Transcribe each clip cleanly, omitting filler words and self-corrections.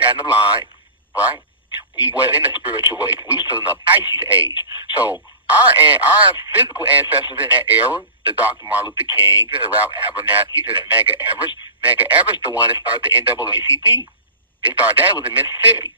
down the line, right? We went in the spiritual way. We were still in the Pisces age. So our physical ancestors in that era, the Dr. Martin Luther King, the Ralph Abernathy, the Medgar Evers. Medgar Evers, the one that started the NAACP. That was in Mississippi.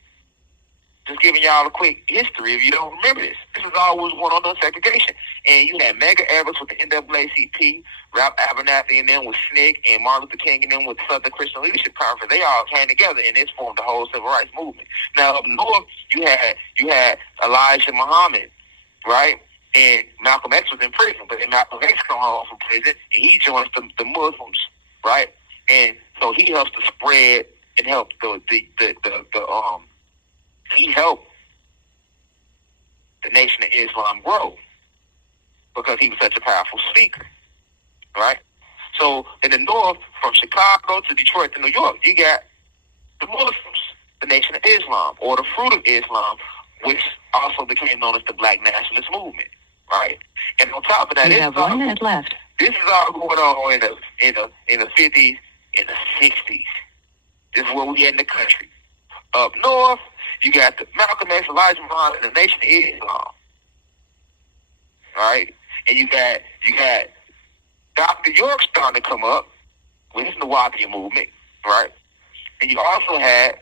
Just giving y'all a quick history if you don't remember this. This is all what was going on in segregation. And you had Medgar Evers with the NAACP, Ralph Abernathy and them with SNCC, and Martin Luther King and them with Southern Christian Leadership Conference. They all came together and this formed the whole civil rights movement. Now up north, you had Elijah Muhammad, right? And Malcolm X was in prison, but then Malcolm X come home from prison and he joins the Muslims, right? And so he helps to spread and help he helped the Nation of Islam grow because he was such a powerful speaker, right? So in the north, from Chicago to Detroit to New York, you got the Muslims, the Nation of Islam, or the Fruit of Islam, which also became known as the Black Nationalist Movement, right? And on top of that, you have 1 minute left. This is all going on in the 50s, in the 60s. This is where we at in the country. Up north, you got the Malcolm X, Elijah Muhammad, and the Nation of Islam, right? And you got Dr.York starting to come up with his Naacp movement, right? And you also had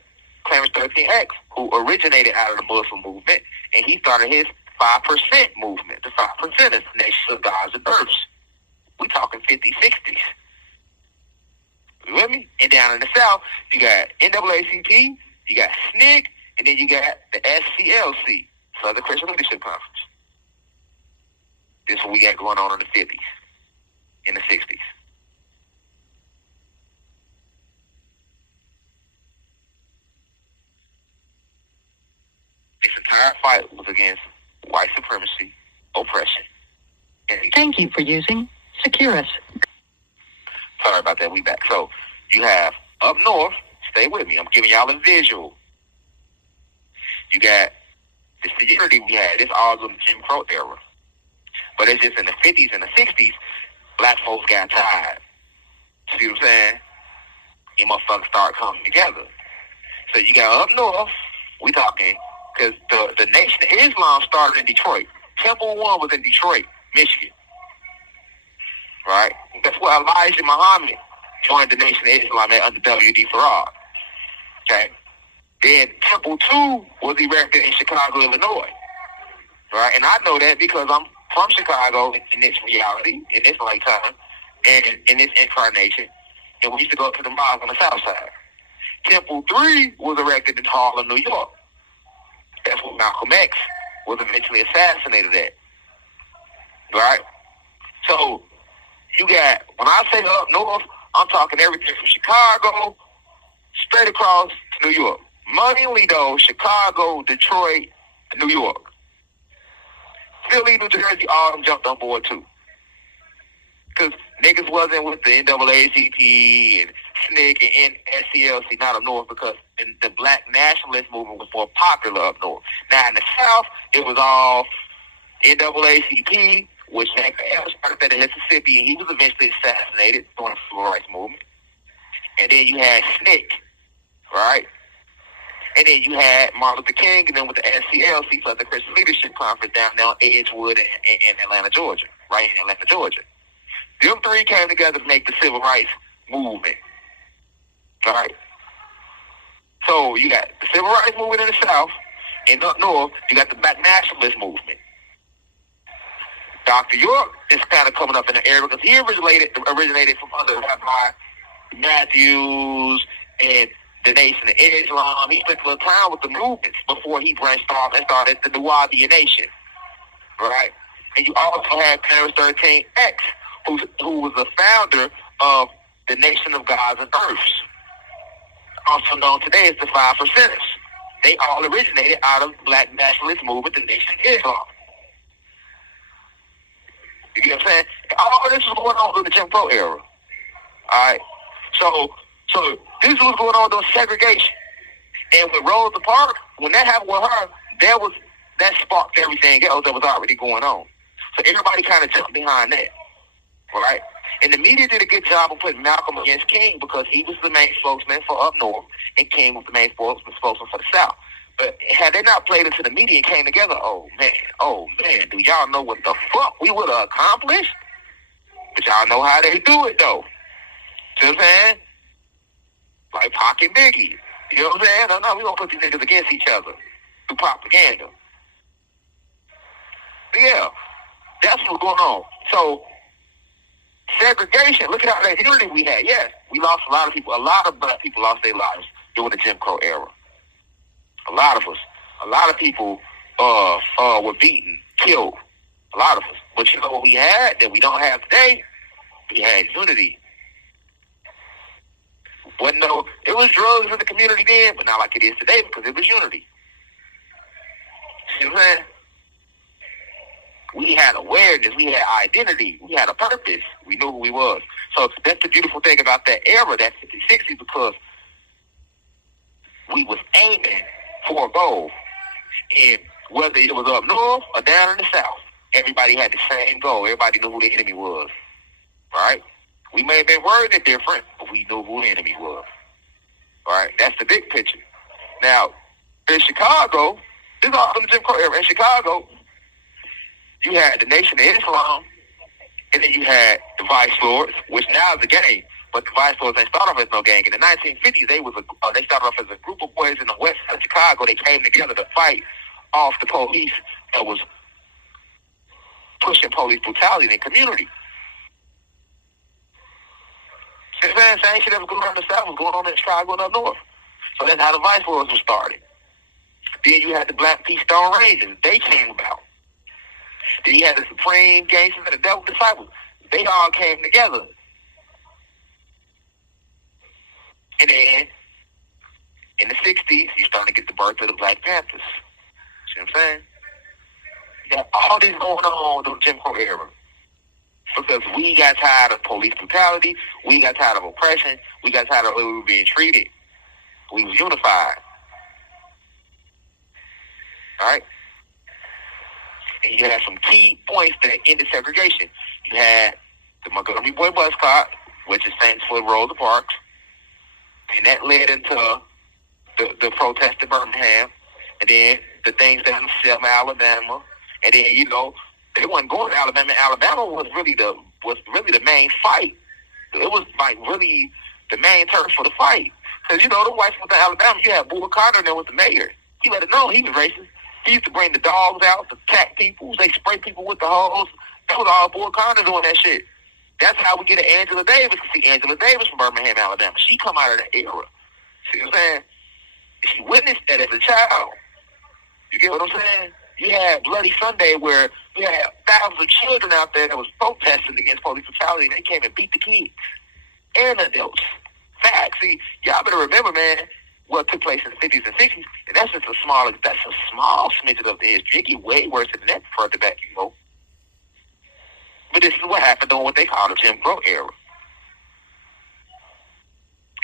Clarence 13X, who originated out of the Muslim movement, and he started his 5% movement, the 5%ers, Nation of Gods and Earths. We talking 50s, 60s. You with me? And down in the South, you got NAACP, you got SNCC, and then you got the SCLC, Southern Christian Leadership Conference. This is what we got going on in the 50s, in the 60s. This entire fight was against white supremacy, oppression. Thank you for using Securus. Sorry about that. We back. So you have up north, stay with me. I'm giving y'all a visual. You got this unity we had. This all in the Jim Crow era. But it's just in the 50s and the 60s, black folks got tired. See what I'm saying? You motherfuckers start coming together. So you got up north, we talking, because the Nation of Islam started in Detroit. Temple One was in Detroit, Michigan. Right? That's where Elijah Muhammad joined the Nation of Islam under W.D. Farrar. Okay? Then Temple 2 was erected in Chicago, Illinois. Right? And I know that because I'm from Chicago in this reality, in this lifetime, and in this incarnation. And we used to go to the mosque on the south side. Temple 3 was erected in Harlem, New York. That's where Malcolm X was eventually assassinated at. Right? So, you got, when I say up north, I'm talking everything from Chicago straight across to New York. Money, though, Chicago, Detroit, New York. Philly, New Jersey, all them jumped on board too. Because niggas wasn't with the NAACP and SNCC and SCLC, not up north, because the black nationalist movement was more popular up north. Now in the South, it was all NAACP, which Medgar Evers started that in Mississippi, and he was eventually assassinated during the civil rights movement. And then you had SNCC, right? And then you had Martin Luther King, and then with the SCLC, plus the Christian Leadership Conference down there in Edgewood and Atlanta, Georgia, right in Atlanta, Georgia. Them three came together to make the civil rights movement. All right? So you got the civil rights movement in the South, and up north, you got the black nationalist movement. Dr.York is kind of coming up in the area because he originated from under Rabbi Matthews and the Nation of Islam. He spent a little time with the movements before he branched off and started the Naacp Nation, right? And you also had Clarence 13X, who was the founder of the Nation of Gods and Earths, also known today as the 5%ers. They all originated out of the black nationalist movement, the Nation of Islam. You get what I'm saying? All this was going on in the Jim Crow era. All right? So this was going on during segregation. And with Rosa Parks, when that happened with her, that sparked everything else that was already going on. So everybody kind of jumped behind that. Right? And the media did a good job of putting Malcolm against King because he was the main spokesman for up north and King was the main spokesman for the South. But had they not played into the media and came together, oh man, do y'all know what the fuck we would have accomplished? But y'all know how they do it though. See what I'm saying? Like Pac and Biggie. You know what I'm saying? No, we don't put these niggas against each other through propaganda. But yeah, that's what's going on. So segregation, look at how that unity we had. Yes, we lost a lot of people. A lot of black people lost their lives during the Jim Crow era. A lot of us. A lot of people were beaten, killed. A lot of us. But you know what we had that we don't have today? We had unity. It was drugs in the community then, but not like it is today because it was unity. See what I'm saying? We had awareness, we had identity, we had a purpose. We knew who we was. So that's the beautiful thing about that era, that 50-60, because we was aiming for a goal. And whether it was up north or down in the south, everybody had the same goal. Everybody knew who the enemy was. Right? We may have been worded different, but we knew who the enemy was. Right? That's the big picture. Now, in Chicago, this is all from the Jim Crow era. In Chicago, you had the Nation of Islam, and then you had the Vice Lords, which now is a gang. But the Vice Lords, they started off as no gang. In the 1950s, they started off as a group of boys in the west side of Chicago. They came together to fight off the police that was pushing police brutality in the community. See, man, same shit that was going on in the South was going on in Chicago and up north. So that's how the Vice Lords was started. Then you had the Black Peace Stone Rangers. They came about. Then you had the Supreme Gangsters and the Devil Disciples. They all came together. And then, in the 60s, you starting to get the birth of the Black Panthers. See what I'm saying? You got all this going on in the Jim Crow era. Because we got tired of police brutality, we got tired of oppression, we got tired of the way we were being treated. We was unified. Alright? And you had some key points that ended segregation. You had the Montgomery Boy Bus Cart, which is famous for Rosa Parks. And that led into the protest in Birmingham. And then the things that in Selma, Alabama. And then, they wasn't going to Alabama. Alabama was really the main fight. It was like really the main turf for the fight. Because, the whites went to Alabama. You had Bull Connor there was the mayor. He let it know he was racist. He used to bring the dogs out to attack people. They spray people with the hose. That was all Bull Connor doing that shit. That's how we get to Angela Davis. See, Angela Davis from Birmingham, Alabama. She come out of that era. See what I'm saying? She witnessed that as a child. You get what I'm saying? You had Bloody Sunday where you had thousands of children out there that was protesting against police brutality. They came and beat the kids and adults. Facts. See, y'all better remember, man, what took place in the 50s and 60s. And that's just a small smidget of the history. It get way worse than that further back you go. But this is what happened on what they call the Jim Crow era.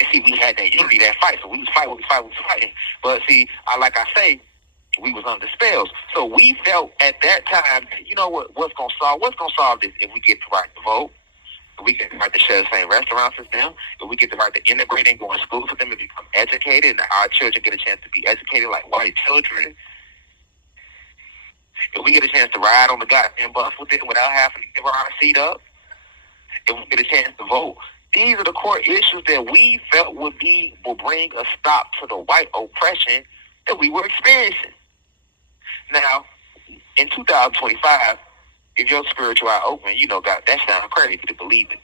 And see, we had that unity, that fight. So we was fighting. But see, like I say, we was under spells. So we felt at that time, what's gonna solve this if we get the right to vote, if we get the right to share the same restaurants as them, if we get the right to integrate and go in schools with them and become educated, and our children get a chance to be educated like white children. If we get a chance to ride on the goddamn bus with them without having to give our seat up, if we get a chance to vote, these are the core issues that we felt will bring a stop to the white oppression that we were experiencing. Now, in 2025, if your spiritual eye open, God, that sounds crazy to believe it.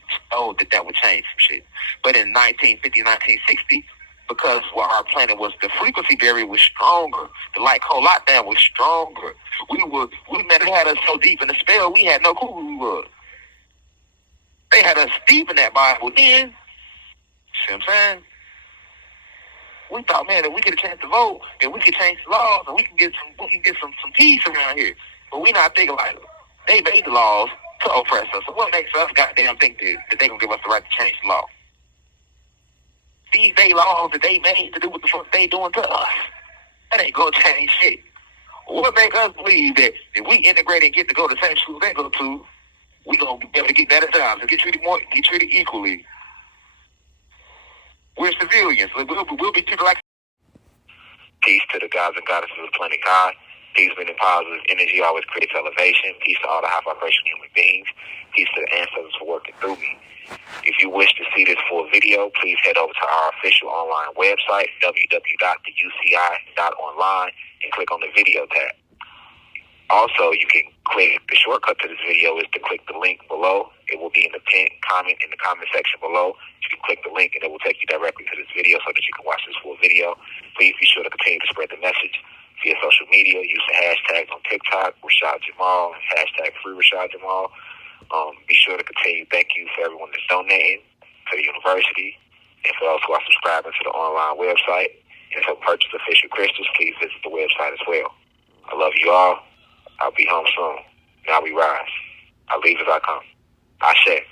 That would change some shit. But in 1950, 1960, because what our planet was, the frequency barrier was stronger. The light cold lockdown was stronger. They had us so deep in the spell, we had no clue who we were. They had us deep in that Bible then. See what I'm saying? We thought, man, if we get a chance to vote, and we can change the laws, and we can get some peace around here. But we not thinking like they made the laws to oppress us. So what makes us goddamn think that they gonna give us the right to change the law? These day laws that they made to do what the fuck they doing to us, that ain't gonna change shit. What make us believe that if we integrate and get to go to the same school they go to, we're going to be able to get better jobs and get treated equally. We're civilians. We'll be treated like... Peace to the gods and goddesses of the planet God. Peace, meaning positive energy always creates elevation. Peace to all the high vibration human beings. Peace to the ancestors for working through me. If you wish to see this full video, please head over to our official online website, www.theuci.online, and click on the video tab. Also, you can click, the shortcut to this video is to click the link below. It will be in the pinned comment in the comment section below. You can click the link and it will take you directly to this video so that you can watch this full video. Please be sure to continue to spread the message via social media using hashtags on TikTok, Rashad Jamal, hashtag free Rashad Jamal. Be sure to continue. Thank you for everyone that's donating to the university and for those who are subscribing to the online website. And to purchase official crystals, please visit the website as well. I love you all. I'll be home soon. Now we rise. I leave as I come. Ashe.